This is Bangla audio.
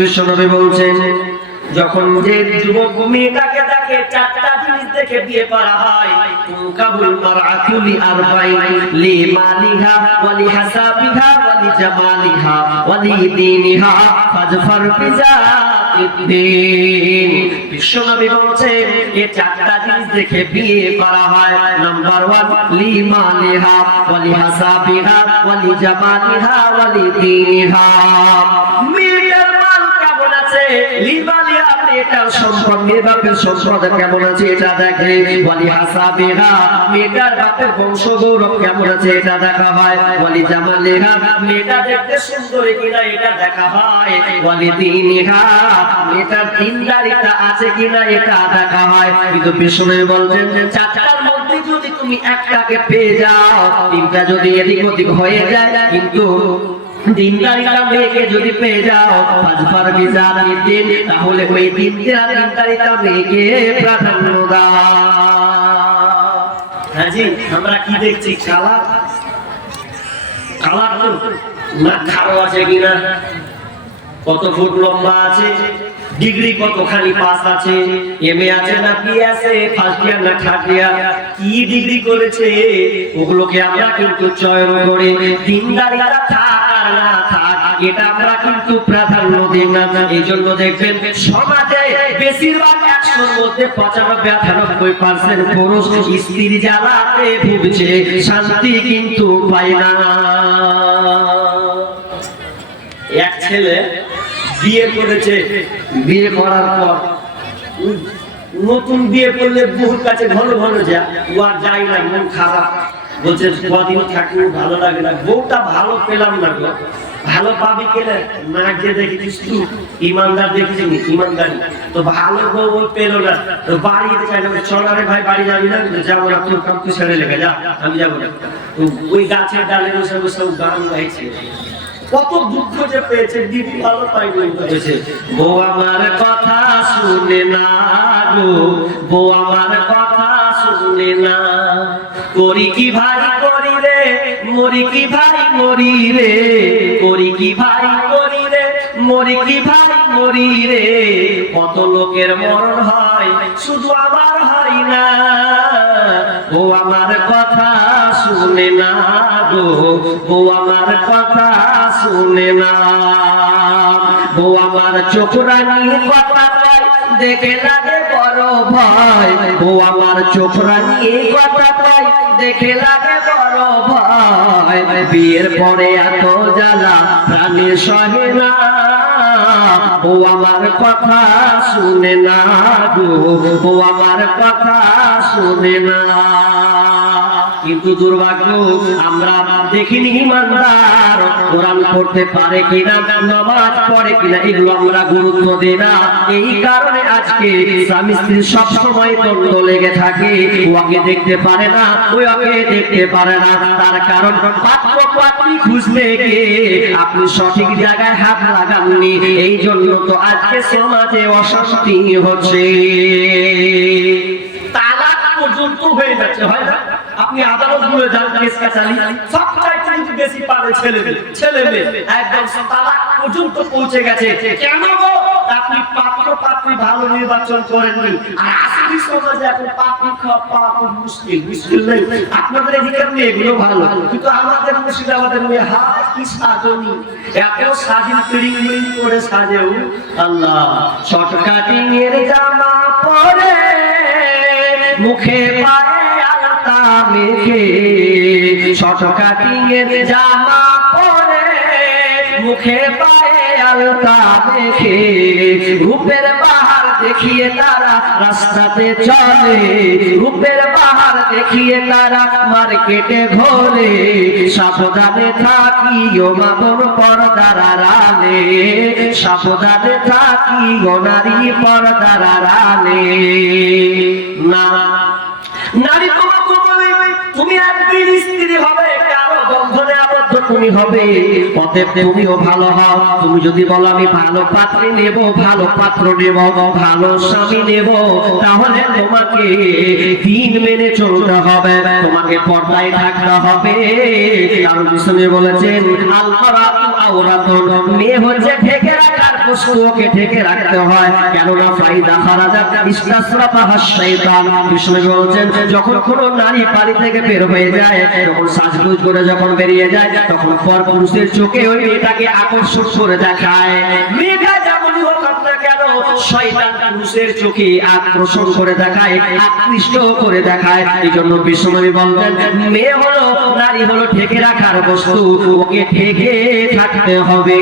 বিশ্বনবী বলছেন যখন যে যুবক মেয়েটাকে দেখে চারটা জিনিস দেখে বিয়ে করা হয় কাবুল মারআতু লি আরবাইন লি মালিহা ওয়া লি হাসাবিহা ওয়া লি জামালিহা ওয়া লি দীনিহা ফাজফার বিযাতিদ্দীন। বিশ্বনবী বলছেন এই চারটা জিনিস দেখে বিয়ে করা হয়। নাম্বার 1 লি মালিহা ওয়া লি হাসাবিহা ওয়া লি জামালিহা ওয়া লি দীনিহা। মেয়েটার মাল কেমন আছে, লি মালিহা মেয়েটার সম্পদ, মেয়ের বাপের সম্পদ কেমন আছে এটা দেখে। ওয়ালি হাসাবিহা মেয়েটার বাপের বংশ গৌরব কেমন আছে এটা দেখা হয়। ওয়ালি জামালিহা মেয়েটা দেখতে সুন্দর কিনা এটা দেখা হয়। ওয়ালি দীনিহা মেয়েটার দিনদারিতা আছে কিনা এটা দেখা হয়। কিন্তু বিষ্ণু বলছেন যে চারটার মধ্যে যদি তুমি একটাকে পেয়ে যাও, তিনটা যদি এদিক ওদিক হয়ে যায়, কিন্তু দিনদারিতা মেয়েকে যদি পেয়ে যাও ফাজফার বিযাতিদ্দীন, তাহলে ওই দিনদারিতা মেয়েকে প্রাধান্য দাও। হাজি আমরা কি দেখছি? কালার কালার না খাড়ো আছে কিনা, কত ফুট লম্বা আছে, ডিগ্রি কতখানি পাস আছে, এমএ আছে না বি আছে, ফার্স্ট ইয়ার না থার্ড ইয়ার, কি ডিগ্রি করেছে, ওগুলোকে আমরা কিন্তু চয়ন করে দিনদারিতা থাক আর না থাক এটা আমরা কিন্তু প্রাধান্য দিই না। এই জন্য দেখবেন সমাজে বেশিরভাগ 100-র মধ্যে 95-98% পুরুষ স্ত্রী জ্বালাতে ভুগছে, শান্তি কিন্তু পায় না। এক ছেলে বিয়ে করেছে, বিয়ে করার পর নতুন বিয়ে করলে বহুর কাছে ঘন ঘন যা, ও আর যাই না, মন খারাপ, বলছে কদিন থাকলে ভালো লাগে না, বউটা ভালো পেলাম না গো। ভালো পাবি কেনে না, যে দেখেছিস তুই ইমানদার দেখেছিস ইমানদারি, তো ভালো বউ পেলো না, তো বাড়ি যেতে চাই না, চলারে ভাই বাড়ি যাবি না, যাবো না, তোর কাম তুই ছেড়ে লেগে যা, আমি যাবো না। ওই গাছের ডালে বসে বসে গান গাইছে, কত দুঃখ যে পেয়েছে, দিদি ভালো পাইনি হয়েছে। বউ আমার কথা শুনে না গো, বউ আমার কথা শুনে না, করি কি ভাই করি রে, মরি কি ভাই মরি রে, করি কি ভাই করি রে, মরি কি ভাই মরি রে, কত লোকের মরণ হয় শুধু আমার হয় না, ও আমার কথা শুনে না গো, ও আমার কথা শুনে না। ও আমার চোখ রানীর কথা দেখে লাগে বড় ভয়, ও আমার চোখ রানীর কথা দেখে লাগে বড় ভয়, বিয়ের পরে এত জ্বালা প্রাণে সহে না, ও আমার কথা শুনে না গো, ও আমার কথা শুনে না। কিন্তু দুর্ভাগ্য আমরা দেখিনি ইমানদার কোরআন পড়তে পারে কিনা, নামাজ পড়ে কিনা, এগুলো আমরা গুরুত্ব দিই না। এই কারণে আজকে স্বামী স্ত্রী সব সময় দ্বন্দ্ব লেগে থাকে, ওকে দেখতে পারে না, ওকে দেখতে পারে না। তার কারণ পাত্র পাত্রী খুঁজতে গিয়ে আপনি সঠিক জায়গায় হাত লাগাননি, এই জন্য তো আজকে সমাজে অশান্তি হচ্ছে, তালাক পর্যন্ত হয়ে যাচ্ছে। হয় না? আপনি আদালত গুলো যান, কেস কাছারি সবচাইতে কিন্তু বেশি পাবে ছেলে মেয়ে, একদম তালাক পর্যন্ত পৌঁছে গেছে। কেন গো? আপনি পাত্র পাত্রী ভালো নির্বাচন করেননি। আর আসলে সমাজে এখন পাত্রী পাওয়া খুব মুশকিল নেই। আপনাদের এদিকে মেয়েগুলো ভালো, কিন্তু আমাদের মুর্শিদাবাদের মেয়ে হাত কি সাজনি, এত সাজিল ট্রিং করে সাজেও আল্লাহ। শর্ট কাটিং এর জামা পরে, মুখে পায়ে আলতা মেখে, শর্ট কাটিং এর জামা পরে, মুখে পায়ে আলতা মেখে, রূপের বাহার দেখিয়ে তারা রাস্তাতে চলে, রূপের বাহার দেখিয়ে তারা মার্কেটে ঘোরে, সাবধানে থাকি ও মা বোন পর্দার আড়ালে, সাবধানে থাকি ও নারী পর্দার আড়ালে। না নারী তোমাকে বলে তুমি একদিন স্ত্রী হবে, কারো বন্ধনে আবদ্ধ তুমি হবে, অতএব তুমিও ভালো হও। তুমি যদি বলো আমি ভালো পাত্রী নেব, ভালো পাত্র নেব, ভালো স্বামী নেব, তাহলে তোমাকে দিন মেনে চলতে হবে, তোমাকে পর্দায় থাকতে হবে। কারণ বিষ্ণু বলেছেন আল মারাতু আওরাতুন, মেয়ে হচ্ছে ঢেকে রাখার বস্তু, ওকে ঢেকে রাখতে হয়। কেননা ফাইদা খারাজাত ইস্তাসরাফাহা শাইতান, বিষ্ণু বলছেন যখন কোন নারী বাড়ি থেকে বের হয়ে যায়, যখন সাজগোজ করে যখন বেরিয়ে যায়, তখন পরপুরুষের চোখে ওই মেয়েটাকে আকর্ষণ করে দেখায়। মেয়েটা যেমনই হোক না কেন, শয়তান পুরুষের চোখে আকর্ষণ করে দেখায়, আকৃষ্ট করে দেখায়। এই জন্য বিষ্ণু বলতেন মেয়ে হলো, নারী হলো ঢেকে রাখার বস্তু, ওকে ঢেকে থাকতে হবে।